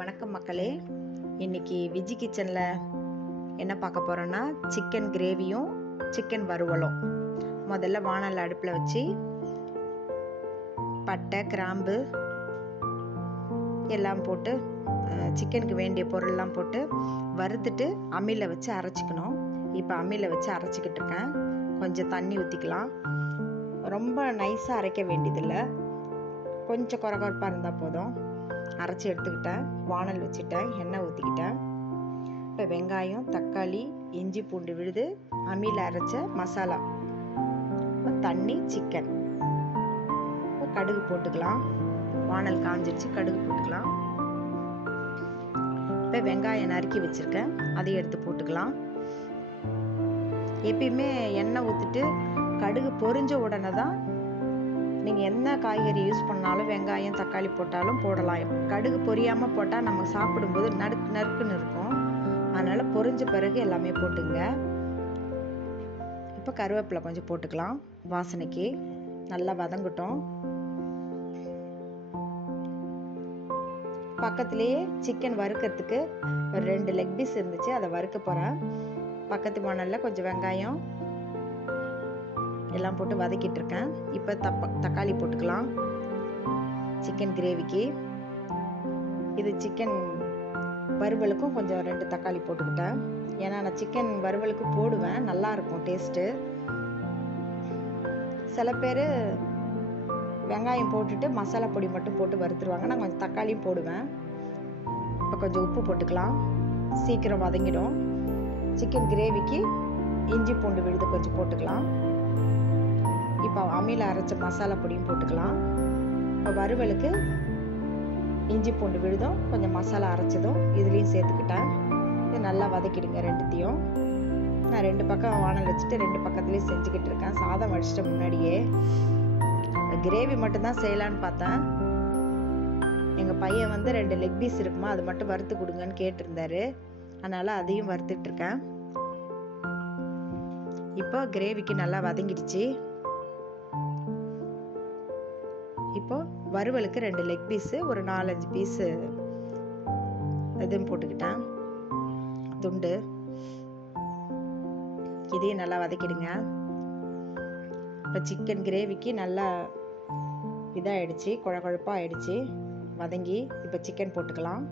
வணக்கம் மக்களே. இன்னைக்கு விஜி கிச்சனில் என்ன பார்க்க போகிறோன்னா சிக்கன் கிரேவியும் சிக்கன் வறுவலும். முதல்ல வானல் அடுப்பில் வச்சு பட்டை கிராம்பு எல்லாம் போட்டு சிக்கனுக்கு வேண்டிய பொருள்லாம் போட்டு வறுத்துட்டு அம்மியில் வச்சு அரைச்சிக்கணும். இப்போ அம்மியில் வச்சு அரைச்சிக்கிட்டு இருக்கேன். கொஞ்சம் தண்ணி ஊற்றிக்கலாம். ரொம்ப நைஸாக அரைக்க வேண்டியதில்லை, கொஞ்சம் கொரகொரப்பாக இருந்தால் போதும். அரைச்சி எடுத்துக்கிட்டேன். வானல் வச்சுட்டேன், எண்ணெய் ஊற்றிக்கிட்டேன். இப்போ வெங்காயம், தக்காளி, இஞ்சி பூண்டு விழுது, அம்மியில் அரைச்ச மசாலா, தண்ணி, சிக்கன், கடுகு போட்டுக்கலாம். வானல் காஞ்சிடுச்சு, கடுகு போட்டுக்கலாம். இப்போ வெங்காயம் நறுக்கி வச்சுருக்கேன், அதையும் எடுத்து போட்டுக்கலாம். எப்பயுமே எண்ணெய் ஊற்றிட்டு கடுகு பொரிஞ்ச உடனே தான் நீங்கள் என்ன காய்கறி யூஸ் பண்ணாலும் வெங்காயம் தக்காளி போட்டாலும் போடலாம். கடுகு பொரியாமல் போட்டால் நம்ம சாப்பிடும்போது நறுக்குன்னு இருக்கும். அதனால் பொரிஞ்ச பிறகு எல்லாமே போட்டுங்க. இப்போ கருவேப்பிலை கொஞ்சம் போட்டுக்கலாம் வாசனைக்கு. நல்லா வதங்கட்டும். பக்கத்துலேயே சிக்கன் வறுக்கிறதுக்கு ஒரு 2 லெக் பீஸ் இருந்துச்சு, அதை வறுக்க போகிறேன். பக்கத்து வானலில் கொஞ்சம் வெங்காயம் எல்லாம் போட்டு வதக்கிட்டு இருக்கேன். இப்போ தக்காளி போட்டுக்கலாம் சிக்கன் கிரேவிக்கு. இது சிக்கன் வறுவலுக்கும் கொஞ்சம் 2 தக்காளி போட்டுக்கிட்டேன். ஏன்னா நான் சிக்கன் வறுவலுக்கு போடுவேன், நல்லா இருக்கும் டேஸ்ட்டு. சில பேர் வெங்காயம் போட்டுட்டு மசாலா பொடி மட்டும் போட்டு வறுத்துருவாங்க. நான் கொஞ்சம் தக்காளியும் போடுவேன். இப்போ கொஞ்சம் உப்பு போட்டுக்கலாம், சீக்கிரம் வதங்கிடும். சிக்கன் கிரேவிக்கு இஞ்சி பூண்டு விழுது கொஞ்சம் போட்டுக்கலாம். இப்போ அம்மியில் அரைச்ச மசாலா பொடியும் போட்டுக்கலாம். இப்போ வறுவலுக்கு இஞ்சி பூண்டு விழுதும் கொஞ்சம் மசாலா அரைச்சதும் இதுலேயும் சேர்த்துக்கிட்டேன். இது நல்லா வதக்கிடுங்க ரெண்டுத்தையும். நான் 2 பக்கம் வானல் வச்சுட்டு 2 பக்கத்துலேயும் செஞ்சுக்கிட்டு இருக்கேன். சாதம் வடிச்சிட்ட முன்னாடியே கிரேவி மட்டும்தான் செய்யலான்னு பார்த்தேன். எங்கள் பையன் 2 லெக் பீஸ் இருக்குமா, அது மட்டும் வறுத்து கொடுங்கன்னு கேட்டிருந்தாரு. அதனால் அதையும் வறுத்துட்ருக்கேன். இப்போ கிரேவிக்கு நல்லா வதங்கிடுச்சு. இப்போ வறுவலுக்கு 2 லெக் பீஸு, ஒரு 4-5 பீஸு இதுவும் போட்டுக்கிட்டேன், துண்டு. இதையும் நல்லா வதக்கிடுங்க. இப்போ சிக்கன் கிரேவிக்கு நல்லா இதாகிடுச்சு, குழப்பாக ஆயிடுச்சு, வதங்கி. இப்போ சிக்கன் போட்டுக்கலாம்.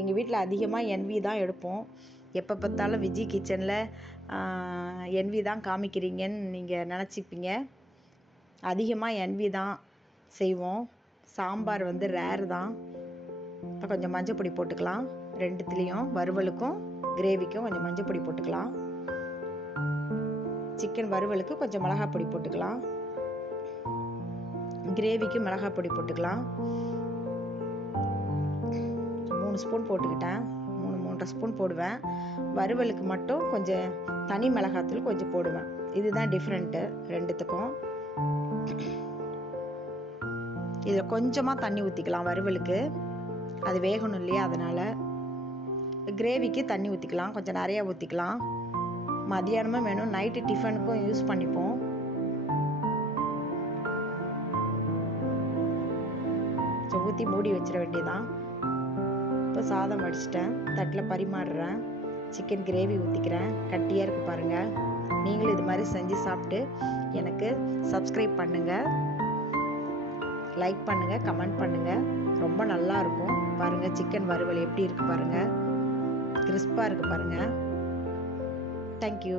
எங்கள் வீட்டில் அதிகமாக என்வி தான் எடுப்போம். எப்போ பார்த்தாலும் விஜி கிச்சனில் என்வி தான் காமிக்கிறீங்கன்னு நீங்கள் நினச்சிப்பீங்க. அதிகமாக என்வி தான் செய்வோம். சாம்பார் ரேர் தான். இப்போ கொஞ்சம் மஞ்சள் பொடி போட்டுக்கலாம். 2த்துலேயும் வறுவலுக்கும் கிரேவிக்கும் கொஞ்சம் மஞ்சள் பொடி போட்டுக்கலாம். சிக்கன் வறுவலுக்கு கொஞ்சம் மிளகாய் பொடி போட்டுக்கலாம். கிரேவிக்கு மிளகாய் பொடி போட்டுக்கலாம். 3 ஸ்பூன் போட்டுக்கிட்டேன். 3-3.5 ஸ்பூன் போடுவேன். வறுவலுக்கு மட்டும் கொஞ்சம் தனி மிளகாத்தூள் கொஞ்சம் போடுவேன். இதுதான் டிஃப்ரெண்ட்டு ரெண்டுத்துக்கும். இதில் கொஞ்சமாக தண்ணி ஊற்றிக்கலாம் வறுவலுக்கு, அது வேகணும் இல்லையா, அதனால். கிரேவிக்கு தண்ணி ஊற்றிக்கலாம், கொஞ்சம் நிறையா ஊற்றிக்கலாம். மதியானமும் வேணும், நைட்டு டிஃபனுக்கும் யூஸ் பண்ணிப்போம். ஊற்றி மூடி வச்சிட வேண்டியதான். இப்போ சாதம் வடிச்சிட்டேன், தட்டில் பரிமாறுறேன். சிக்கன் கிரேவி ஊற்றிக்கிறேன், கட்டியாக இருக்குது பாருங்கள். நீங்களும் இது மாதிரி செஞ்சு சாப்பிட்டு எனக்கு சப்ஸ்கிரைப் பண்ணுங்கள், லைக் பண்ணுங்கள், கமெண்ட் பண்ணுங்கள். ரொம்ப நல்லா இருக்கும் பாருங்கள். சிக்கன் வறுவல் எப்படி இருக்குது பாருங்கள், கிறிஸ்பாக இருக்குது பாருங்கள். தேங்க்யூ.